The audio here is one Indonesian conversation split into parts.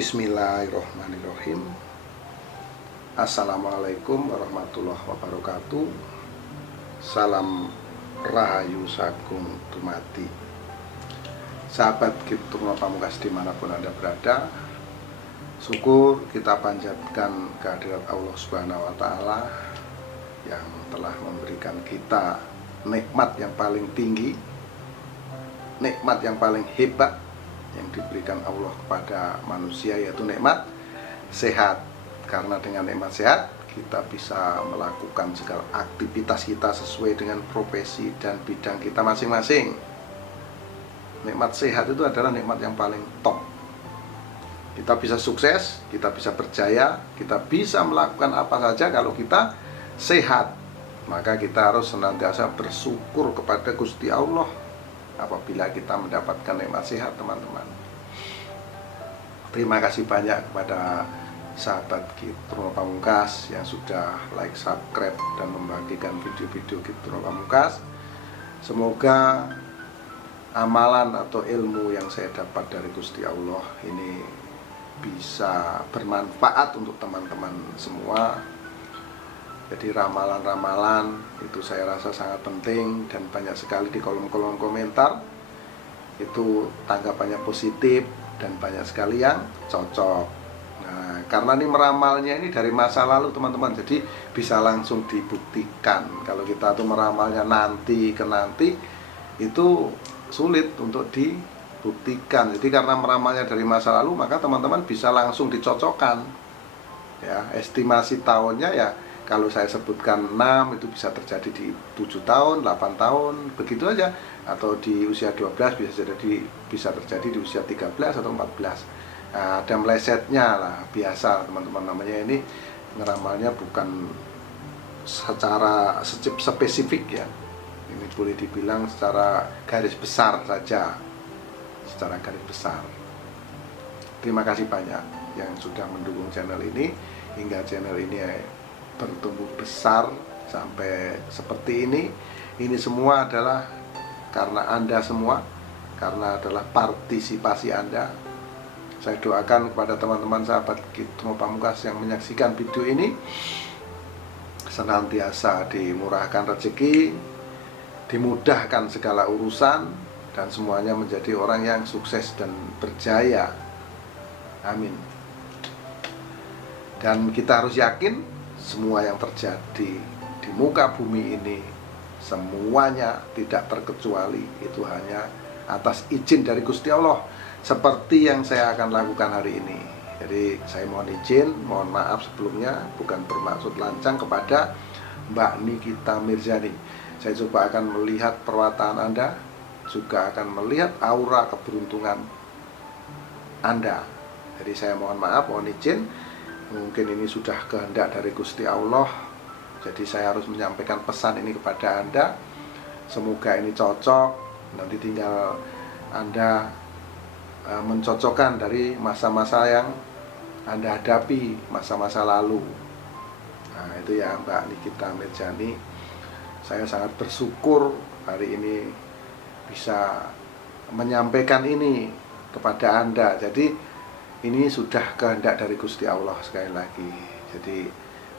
Bismillahirrahmanirrahim. Assalamualaikum warahmatullahi wabarakatuh. Salam rahayu sagung dumadi. Sahabat Kiturnga Pamungkas dimanapun Anda berada, syukur kita panjatkan kehadirat Allah Subhanahu wa Ta'ala yang telah memberikan kita nikmat yang paling tinggi, nikmat yang paling hebat yang diberikan Allah kepada manusia, yaitu nikmat sehat. Karena dengan nikmat sehat kita bisa melakukan segala aktivitas kita sesuai dengan profesi dan bidang kita masing-masing. Nikmat sehat itu adalah nikmat yang paling top. Kita bisa sukses, kita bisa berjaya, kita bisa melakukan apa saja kalau kita sehat. Maka kita harus senantiasa bersyukur kepada Gusti Allah apabila kita mendapatkan nikmat sehat, teman-teman. Terima kasih banyak kepada sahabat Kiturnga Pamungkas yang sudah like, subscribe, dan membagikan video-video Kiturnga Pamungkas. Semoga amalan atau ilmu yang saya dapat dari Gusti Allah ini bisa bermanfaat untuk teman-teman semua. Jadi ramalan-ramalan itu saya rasa sangat penting, dan banyak sekali di kolom-kolom komentar itu tanggapannya positif dan banyak sekali yang cocok. Nah, karena ini meramalnya ini dari masa lalu, teman-teman, jadi bisa langsung dibuktikan. Kalau kita tuh meramalnya nanti ke nanti itu sulit untuk dibuktikan. Jadi karena meramalnya dari masa lalu, maka teman-teman bisa langsung dicocokkan. Ya, estimasi tahunnya ya, kalau saya sebutkan 6 itu bisa terjadi di 7 tahun, 8 tahun, begitu aja. Atau di usia 12 bisa terjadi di usia 13 atau 14. Nah, ada melesetnya lah, biasa teman-teman, namanya ini ngeramalnya bukan secara spesifik ya. Ini boleh dibilang secara garis besar saja. Secara garis besar. Terima kasih banyak yang sudah mendukung channel ini hingga channel ini bertumbuh besar sampai seperti ini. Ini semua adalah karena Anda semua, karena adalah partisipasi Anda. Saya doakan kepada teman-teman sahabat Kiturnga Pamungkas yang menyaksikan video ini senantiasa dimurahkan rezeki, dimudahkan segala urusan, dan semuanya menjadi orang yang sukses dan berjaya. Amin. Dan kita harus yakin semua yang terjadi di muka bumi ini semuanya tidak terkecuali itu hanya atas izin dari Gusti Allah, seperti yang saya akan lakukan hari ini. Jadi saya mohon izin, mohon maaf sebelumnya, bukan bermaksud lancang kepada Mbak Nikita Mirzani. Saya coba akan melihat perwataan Anda, juga akan melihat aura keberuntungan Anda. Jadi saya mohon maaf, mohon izin. Mungkin ini sudah kehendak dari Gusti Allah, jadi saya harus menyampaikan pesan ini kepada Anda. Semoga ini cocok. Nanti tinggal Anda mencocokkan dari masa-masa yang Anda hadapi, masa-masa lalu. Nah itu ya Mbak Nikita Mirzani. Saya sangat bersyukur hari ini bisa menyampaikan ini kepada Anda. Jadi ini sudah kehendak dari Gusti Allah sekali lagi. Jadi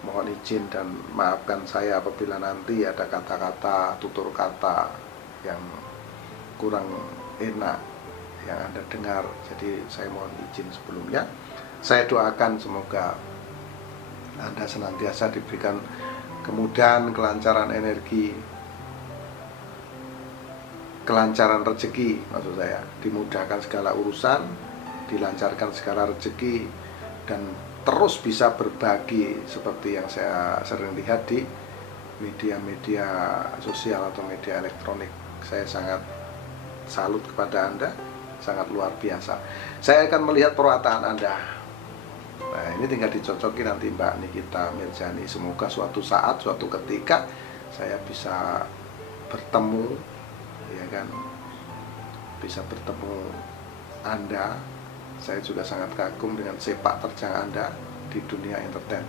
mohon izin dan maafkan saya apabila nanti ada kata-kata, tutur kata yang kurang enak yang Anda dengar. Jadi saya mohon izin sebelumnya. Saya doakan semoga Anda senantiasa diberikan kemudahan, kelancaran energi, kelancaran rezeki, maksud saya, dimudahkan segala urusan, dilancarkan segala rezeki, dan terus bisa berbagi seperti yang saya sering lihat di media-media sosial atau media elektronik. Saya sangat salut kepada Anda, sangat luar biasa. Saya akan melihat perwataan Anda. Nah ini tinggal dicocoki nanti Mbak Nikita Mirzani. Semoga suatu saat, suatu ketika saya bisa bertemu, ya kan, bisa bertemu Anda. Saya juga sangat kagum dengan sepak terjang Anda di dunia entertain.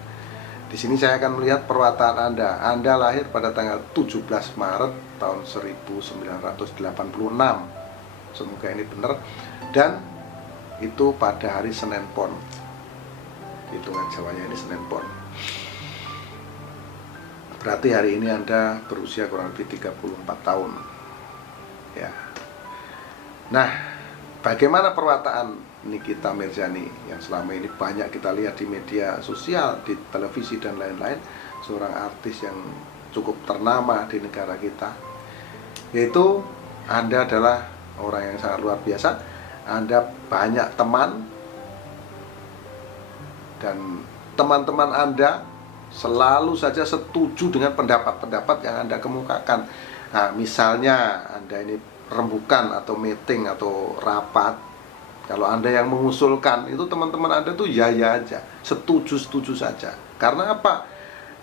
Di sini saya akan melihat perwataan Anda. Anda lahir pada tanggal 17 Maret tahun 1986. Semoga ini benar. Dan itu pada hari Senin Pon. Hitungan Jawanya ini Senin Pon. Berarti hari ini Anda berusia kurang lebih 34 tahun. Ya. Nah, bagaimana perwataan Nikita Mirzani yang selama ini banyak kita lihat di media sosial, di televisi dan lain-lain, seorang artis yang cukup ternama di negara kita. Yaitu Anda adalah orang yang sangat luar biasa. Anda banyak teman, dan teman-teman Anda selalu saja setuju dengan pendapat-pendapat yang Anda kemukakan. Nah, misalnya Anda ini rembukan atau meeting atau rapat, kalau Anda yang mengusulkan, itu teman-teman Anda tuh ya aja, setuju saja. Karena apa?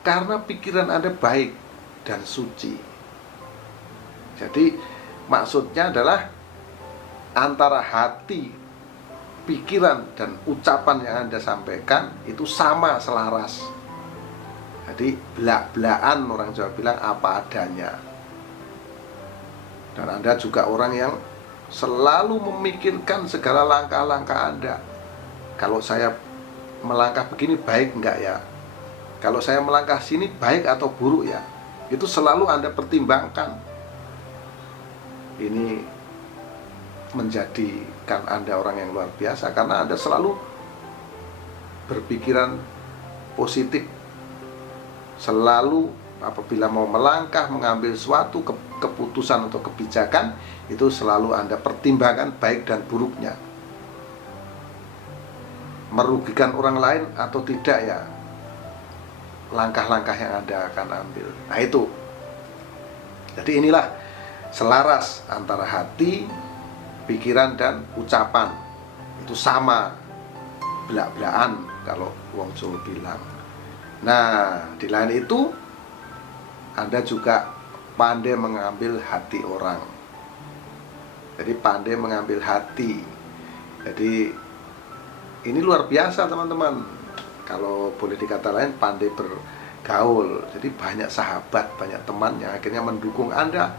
Karena pikiran Anda baik dan suci. Jadi maksudnya adalah antara hati, pikiran, dan ucapan yang Anda sampaikan itu sama, selaras. Jadi belak-belakan, orang Jawa bilang, apa adanya. Dan Anda juga orang yang selalu memikirkan segala langkah-langkah Anda. Kalau saya melangkah begini baik enggak ya? Kalau saya melangkah sini baik atau buruk ya? Itu selalu Anda pertimbangkan. Ini menjadikan Anda orang yang luar biasa, karena Anda selalu berpikiran positif. Selalu apabila mau melangkah, mengambil suatu keputusan atau kebijakan, itu selalu Anda pertimbangkan baik dan buruknya, merugikan orang lain atau tidak ya langkah-langkah yang Anda akan ambil. Nah itu. Jadi inilah selaras antara hati, pikiran, dan ucapan. Itu sama, belak-belakan kalau wong Jawa bilang. Nah, di lain itu Anda juga pandai mengambil hati orang. Jadi pandai mengambil hati. Jadi ini luar biasa teman-teman. Kalau boleh dikata lain, pandai bergaul. Jadi banyak sahabat, banyak teman yang akhirnya mendukung Anda.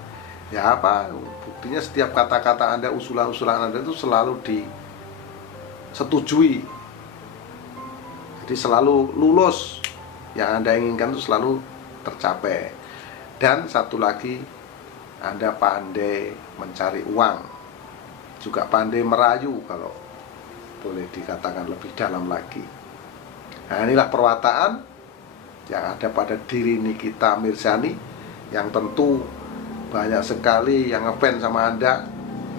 Ya apa? Buktinya setiap kata-kata Anda, usulan-usulan Anda itu selalu disetujui. Jadi selalu lulus. Yang Anda inginkan itu selalu tercapai. Dan satu lagi, Anda pandai mencari uang, juga pandai merayu kalau boleh dikatakan lebih dalam lagi. Nah inilah perwataan yang ada pada diri Nikita Mirzani, yang tentu banyak sekali yang ngefans sama Anda.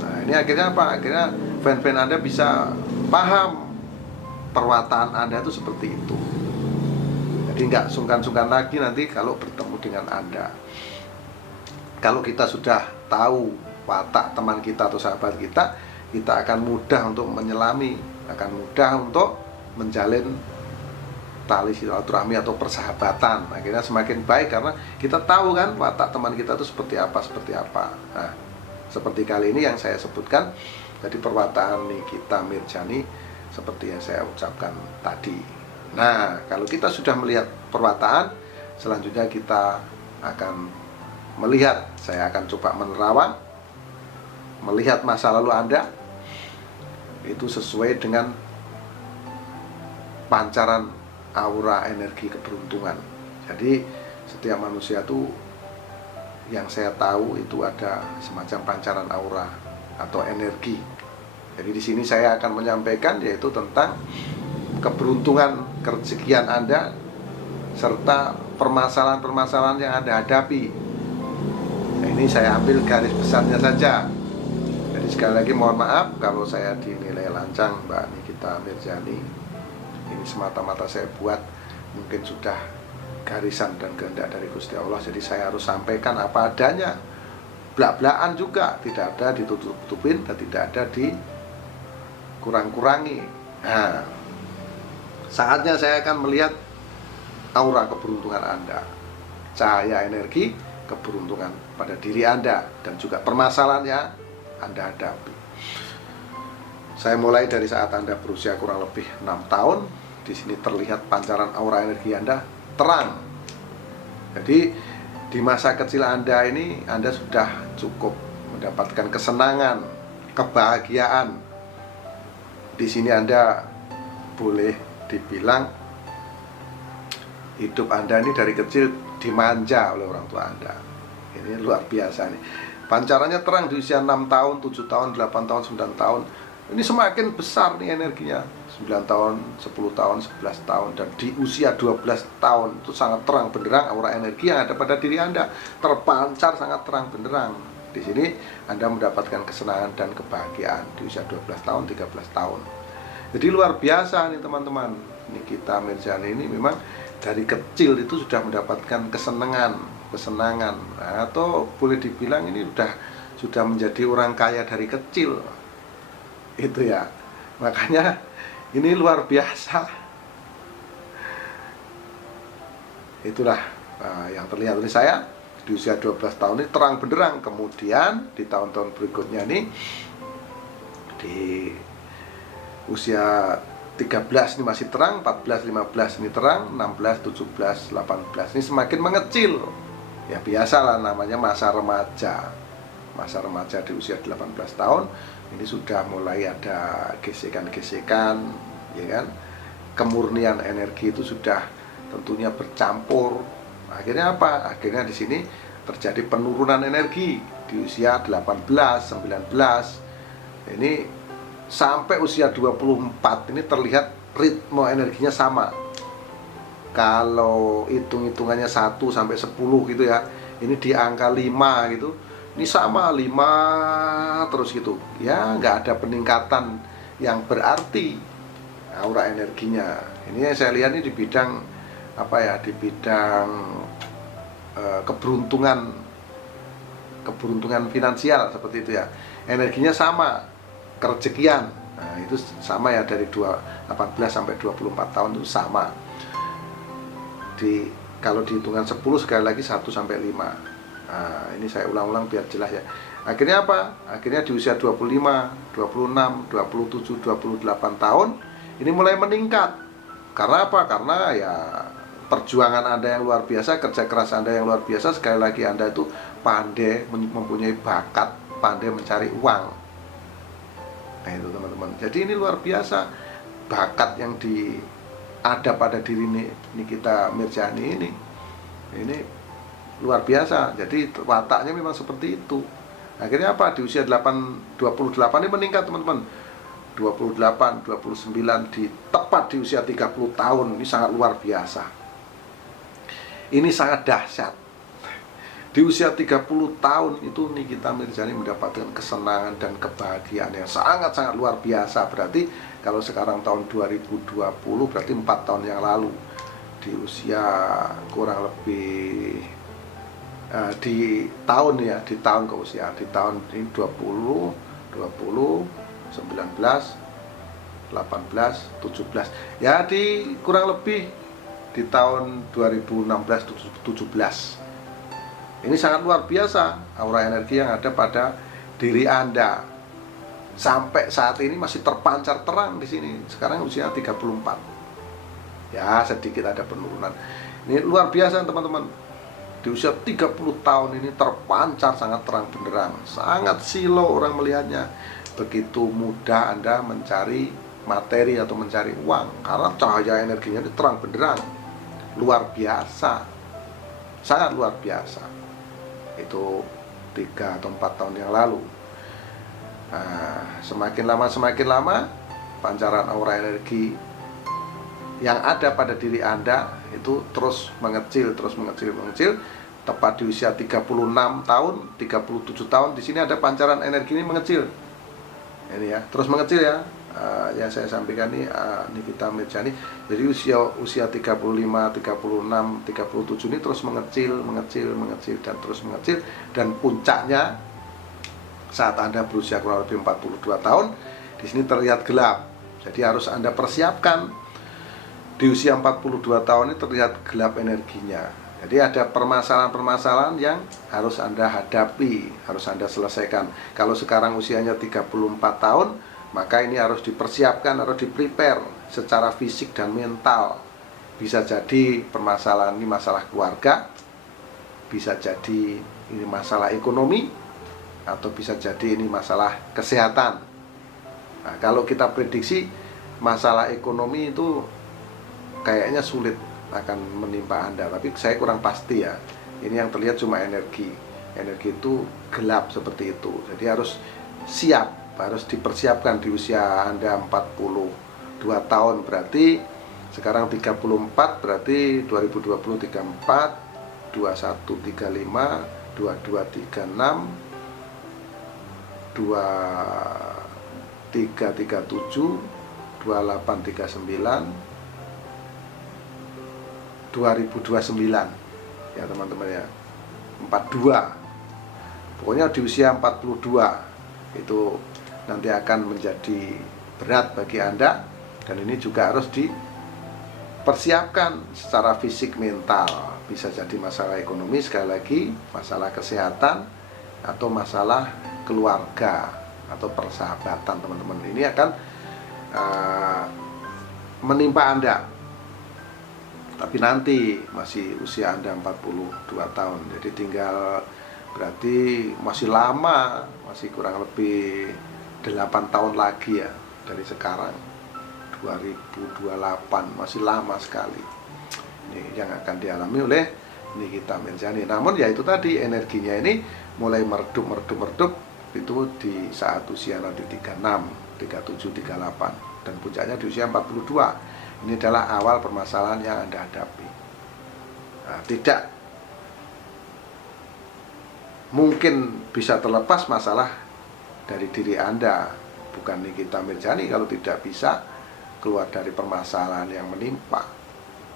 Nah ini akhirnya apa? Akhirnya fan-fan Anda bisa paham perwataan Anda itu seperti itu. Jadi nggak sungkan-sungkan lagi nanti kalau bertemu dengan Anda. Kalau kita sudah tahu watak teman kita atau sahabat kita, kita akan mudah untuk menyelami, akan mudah untuk menjalin tali silaturahmi atau persahabatan. Akhirnya semakin baik karena kita tahu kan watak teman kita itu seperti apa. Nah, seperti kali ini yang saya sebutkan, jadi perwataan Nikita Mirzani seperti yang saya ucapkan tadi. Nah, kalau kita sudah melihat perwataan, selanjutnya kita akan melihat, saya akan coba menerawang, melihat masa lalu Anda itu sesuai dengan pancaran aura energi keberuntungan. Jadi setiap manusia itu, yang saya tahu itu ada semacam pancaran aura atau energi. Jadi di sini saya akan menyampaikan yaitu tentang keberuntungan kerezekian Anda serta permasalahan-permasalahan yang Anda hadapi. Nah, ini saya ambil garis besarnya saja. Jadi sekali lagi mohon maaf kalau saya dinilai lancang, Mbak Nikita Mirzani. Ini semata-mata saya buat, mungkin sudah garisan dan kehendak dari Gusti Allah. Jadi saya harus sampaikan apa adanya. Blak-blakan juga, tidak ada ditutup-tutupin dan tidak ada dikurang-kurangi. Nah, saatnya saya akan melihat aura keberuntungan Anda, cahaya energi keberuntungan pada diri Anda, dan juga permasalahan yang Anda hadapi. Saya mulai dari saat Anda berusia kurang lebih 6 tahun. Di sini terlihat pancaran aura energi Anda terang. Jadi di masa kecil Anda ini, Anda sudah cukup mendapatkan kesenangan, kebahagiaan Di sini Anda boleh dibilang hidup Anda ini dari kecil dimanja oleh orang tua Anda. Ini luar biasa nih. Pancarannya terang di usia 6 tahun, 7 tahun, 8 tahun, 9 tahun. Ini semakin besar nih energinya. 9 tahun, 10 tahun, 11 tahun. Dan di usia 12 tahun itu sangat terang benderang aura energi yang ada pada diri Anda. Terpancar sangat terang benderang. Di sini Anda mendapatkan kesenangan dan kebahagiaan di usia 12 tahun, 13 tahun. Jadi luar biasa nih teman-teman. Nikita Mirzani ini memang dari kecil itu sudah mendapatkan kesenangan, atau boleh dibilang ini sudah menjadi orang kaya dari kecil. Itu ya. Makanya ini luar biasa. Itulah yang terlihat oleh saya di usia 12 tahun ini terang benderang. Kemudian di tahun-tahun berikutnya nih, di usia 13 ini masih terang, 14, 15 ini terang, 16, 17, 18 ini semakin mengecil. Ya biasalah, namanya masa remaja. Masa remaja di usia 18 tahun ini sudah mulai ada gesekan-gesekan, ya kan? Kemurnian energi itu sudah tentunya bercampur. Akhirnya apa? Akhirnya di sini terjadi penurunan energi di usia 18, 19. Ini sampai usia 24 ini terlihat ritme energinya sama. Kalau hitung-hitungannya 1 sampai 10 gitu ya, ini di angka 5 gitu. Ini sama 5 terus gitu. Ya, nggak ada peningkatan yang berarti aura energinya. Ini yang saya lihat ini di bidang apa ya? Di bidang keberuntungan finansial seperti itu ya. Energinya sama, kerejekian. Nah, itu sama ya, dari 18 sampai 24 tahun itu sama. Kalau dihitungan 10 sekali lagi 1 sampai 5. Nah, ini saya ulang-ulang biar jelas ya. Akhirnya apa? Akhirnya di usia 25, 26, 27, 28 tahun ini mulai meningkat. Karena apa? Karena ya perjuangan Anda yang luar biasa, kerja keras Anda yang luar biasa. Sekali lagi Anda itu pandai, mempunyai bakat, pandai mencari uang. Nah itu teman-teman. Jadi ini luar biasa bakat yang ada pada diri Nikita Mirzani ini luar biasa. Jadi wataknya memang seperti itu. Akhirnya apa? Di usia 28 ini meningkat teman-teman. 28, 29 tepat di usia 30 tahun. Ini sangat luar biasa. Ini sangat dahsyat. Di usia 30 tahun itu Nikita Mirzani mendapatkan kesenangan dan kebahagiaan yang sangat-sangat luar biasa. Berarti kalau sekarang tahun 2020 berarti 4 tahun yang lalu. Di usia kurang lebih di tahun ke usia di tahun ini 20, 19, 18, 17. Ya di kurang lebih di tahun 2016, 17. Ini sangat luar biasa aura energi yang ada pada diri Anda. Sampai saat ini masih terpancar terang di sini. Sekarang usia 34. Ya, sedikit ada penurunan. Ini luar biasa teman-teman. Di usia 30 tahun ini terpancar sangat terang benderang. Sangat silau orang melihatnya. Begitu mudah Anda mencari materi atau mencari uang karena cahaya energinya itu terang benderang. Luar biasa. Sangat luar biasa. Itu 3 atau 4 tahun yang lalu. Nah, semakin lama pancaran aura energi yang ada pada diri Anda itu terus mengecil. Tepat di usia 36 tahun, 37 tahun di sini ada pancaran energi ini mengecil. Ini ya, terus mengecil ya. Yang saya sampaikan ini Nikita Mirzani. Jadi usia 35, 36, 37 ini terus mengecil dan terus mengecil, dan puncaknya saat Anda berusia kurang lebih 42 tahun di sini terlihat gelap. Jadi harus Anda persiapkan di usia 42 tahun ini terlihat gelap energinya. Jadi ada permasalahan-permasalahan yang harus Anda hadapi, harus Anda selesaikan. Kalau sekarang usianya 34 tahun, maka ini harus dipersiapkan, harus di-prepare secara fisik dan mental. Bisa jadi permasalahan ini masalah keluarga, bisa jadi ini masalah ekonomi, atau bisa jadi ini masalah kesehatan. Nah, kalau kita prediksi masalah ekonomi itu kayaknya sulit akan menimpa Anda, tapi saya kurang pasti ya. Ini yang terlihat cuma energi. Energi itu gelap seperti itu. Jadi harus siap, harus dipersiapkan di usia Anda 42 tahun, berarti sekarang 34, berarti 2020 34, 21 35, 22 36, 23 37, 28 39, 2029 ya teman-teman ya, 42. Pokoknya di usia 42 itu nanti akan menjadi berat bagi Anda, dan ini juga harus dipersiapkan secara fisik mental. Bisa jadi masalah ekonomi, sekali lagi masalah kesehatan, atau masalah keluarga atau persahabatan teman-teman. Ini akan menimpa Anda. Tapi nanti masih usia Anda 42 tahun, jadi tinggal, berarti masih lama, masih kurang lebih 8 tahun lagi ya dari sekarang, 2028, masih lama sekali. Ini yang akan dialami oleh Nikita Mirzani. Namun ya itu tadi, energinya ini mulai meredup itu di saat usia nanti 36, 37, 38, dan puncaknya di usia 42. Ini adalah awal permasalahan yang Anda hadapi. Nah, tidak mungkin bisa terlepas masalah dari diri Anda, bukan Nikita Mirzani, kalau tidak bisa keluar dari permasalahan yang menimpa.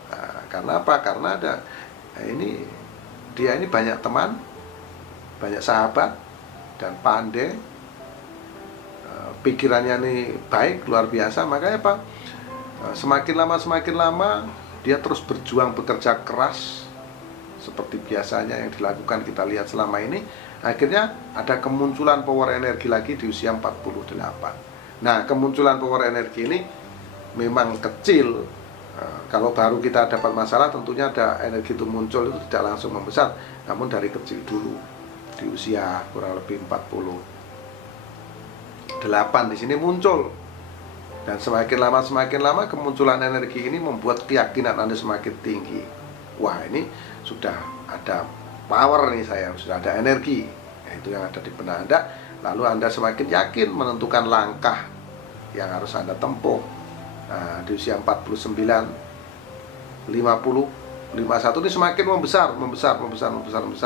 Nah, karena apa? Karena dia ini banyak teman, banyak sahabat, dan pandai, pikirannya ini baik, luar biasa. Makanya apa? Semakin lama dia terus berjuang, bekerja keras seperti biasanya yang dilakukan kita lihat selama ini. Akhirnya ada kemunculan power energi lagi di usia 48. Nah, kemunculan power energi ini memang kecil. Kalau baru kita dapat masalah, tentunya ada energi itu muncul, itu tidak langsung membesar, namun dari kecil dulu, di usia kurang lebih 48 di sini muncul. Dan semakin lama kemunculan energi ini membuat keyakinan Anda semakin tinggi. Wah, ini sudah ada power nih saya, sudah ada energi. Nah, itu yang ada di benak Anda. Lalu Anda semakin yakin menentukan langkah yang harus Anda tempuh. Nah, di usia 49, 50, 51 ini semakin membesar,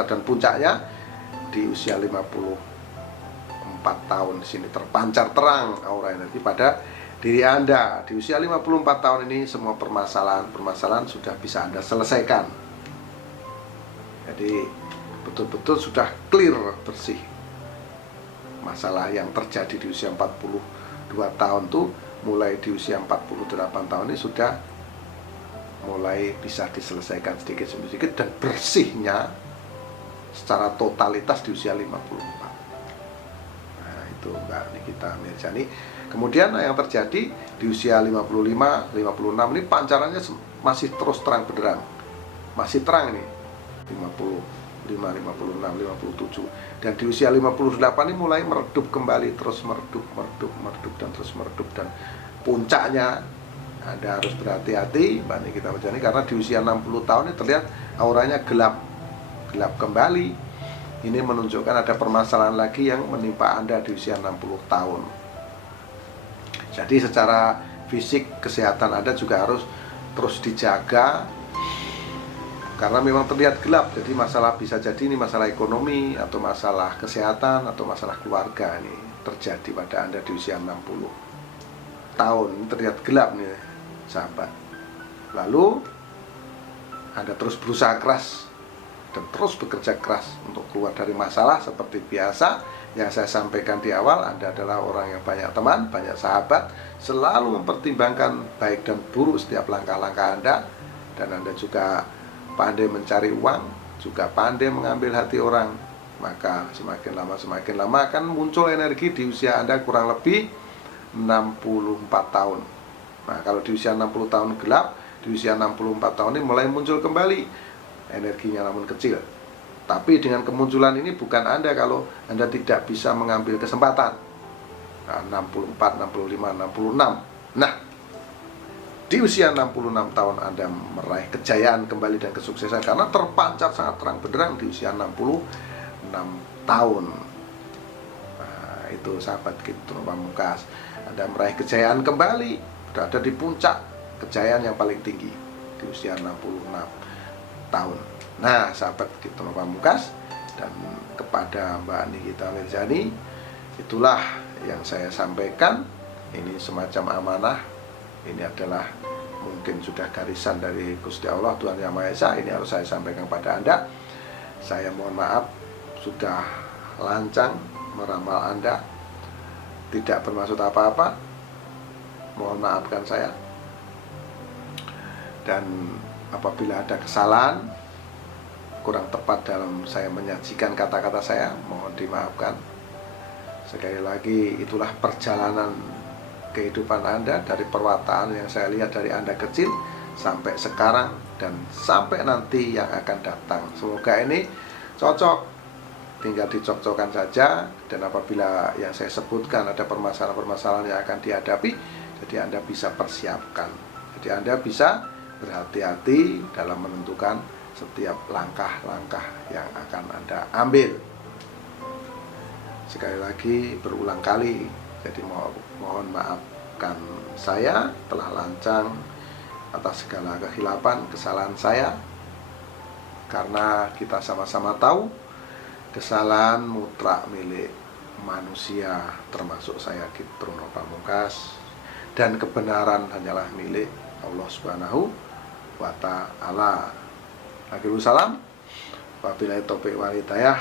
dan puncaknya di usia 54 tahun. Di sini terpancar terang aura energi pada diri Anda. Di usia 54 tahun ini semua permasalahan sudah bisa Anda selesaikan. Jadi betul-betul sudah clear, bersih. Masalah yang terjadi di usia 42 tahun tuh mulai di usia 48 tahun ini sudah mulai bisa diselesaikan sedikit demi sedikit, dan bersihnya secara totalitas di usia 54. Nah, itu Mbak Nikita Mirzani. Kemudian yang terjadi di usia 55, 56 ini pancarannya masih terus terang benderang. Masih terang ini. 55, 56, 57. Dan di usia 58 ini mulai meredup kembali, terus meredup dan terus meredup, dan puncaknya Anda harus berhati-hati Mbak Nikita Mirzani, karena di usia 60 tahun ini terlihat auranya gelap kembali. Ini menunjukkan ada permasalahan lagi yang menimpa Anda di usia 60 tahun. Jadi secara fisik kesehatan Anda juga harus terus dijaga, karena memang terlihat gelap. Jadi masalah, bisa jadi ini masalah ekonomi, atau masalah kesehatan, atau masalah keluarga ini terjadi pada Anda di usia 60 tahun. Ini terlihat gelap nih sahabat. Lalu Anda terus berusaha keras dan terus bekerja keras untuk keluar dari masalah. Seperti biasa yang saya sampaikan di awal, Anda adalah orang yang banyak teman, banyak sahabat, selalu mempertimbangkan baik dan buruk setiap langkah-langkah Anda. Dan Anda juga pandai mencari uang, juga pandai mengambil hati orang. Maka semakin lama akan muncul energi di usia Anda kurang lebih 64 tahun. Nah, kalau di usia 60 tahun gelap, di usia 64 tahun ini mulai muncul kembali energinya, namun kecil. Tapi dengan kemunculan ini bukan Anda kalau Anda tidak bisa mengambil kesempatan. 64, 65, 66. Nah, di usia 66 tahun Anda meraih kejayaan kembali dan kesuksesan karena terpancar sangat terang benderang di usia 66 tahun. Nah, itu sahabat Kitro Pamungkas, Anda meraih kejayaan kembali, berada di puncak kejayaan yang paling tinggi di usia 66 tahun. Nah, sahabat Kitro Pamungkas dan kepada Mbak Nikita Mirzani, itulah yang saya sampaikan. Ini semacam amanah. Ini adalah mungkin sudah garisan dari Gusti Allah Tuhan Yang Maha Esa. Ini harus saya sampaikan kepada Anda. Saya mohon maaf sudah lancang meramal Anda, tidak bermaksud apa-apa. Mohon maafkan saya. Dan apabila ada kesalahan, kurang tepat dalam saya menyajikan kata-kata saya, mohon dimaafkan. Sekali lagi, itulah perjalanan kehidupan Anda dari perwataan yang saya lihat dari Anda kecil sampai sekarang dan sampai nanti yang akan datang. Semoga ini cocok, tinggal dicocokkan saja. Dan apabila yang saya sebutkan ada permasalahan-permasalahan yang akan dihadapi, jadi Anda bisa persiapkan. Jadi Anda bisa berhati-hati dalam menentukan setiap langkah-langkah yang akan Anda ambil. Sekali lagi, berulang kali, jadi mohon maafkan saya telah lancang atas segala kehilapan, kesalahan saya. Karena kita sama-sama tahu kesalahan mutlak milik manusia, termasuk saya Kitro Pamungkas, dan kebenaran hanyalah milik Allah Subhanahu wa Ta'ala. Akhirul salam, wabillahi taufiq wal hidayah.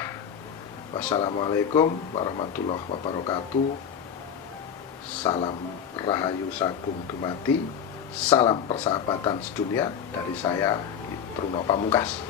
Wassalamualaikum warahmatullahi wabarakatuh. Salam rahayu sagung dumadi, salam persahabatan sedunia dari saya Kitro Pamungkas.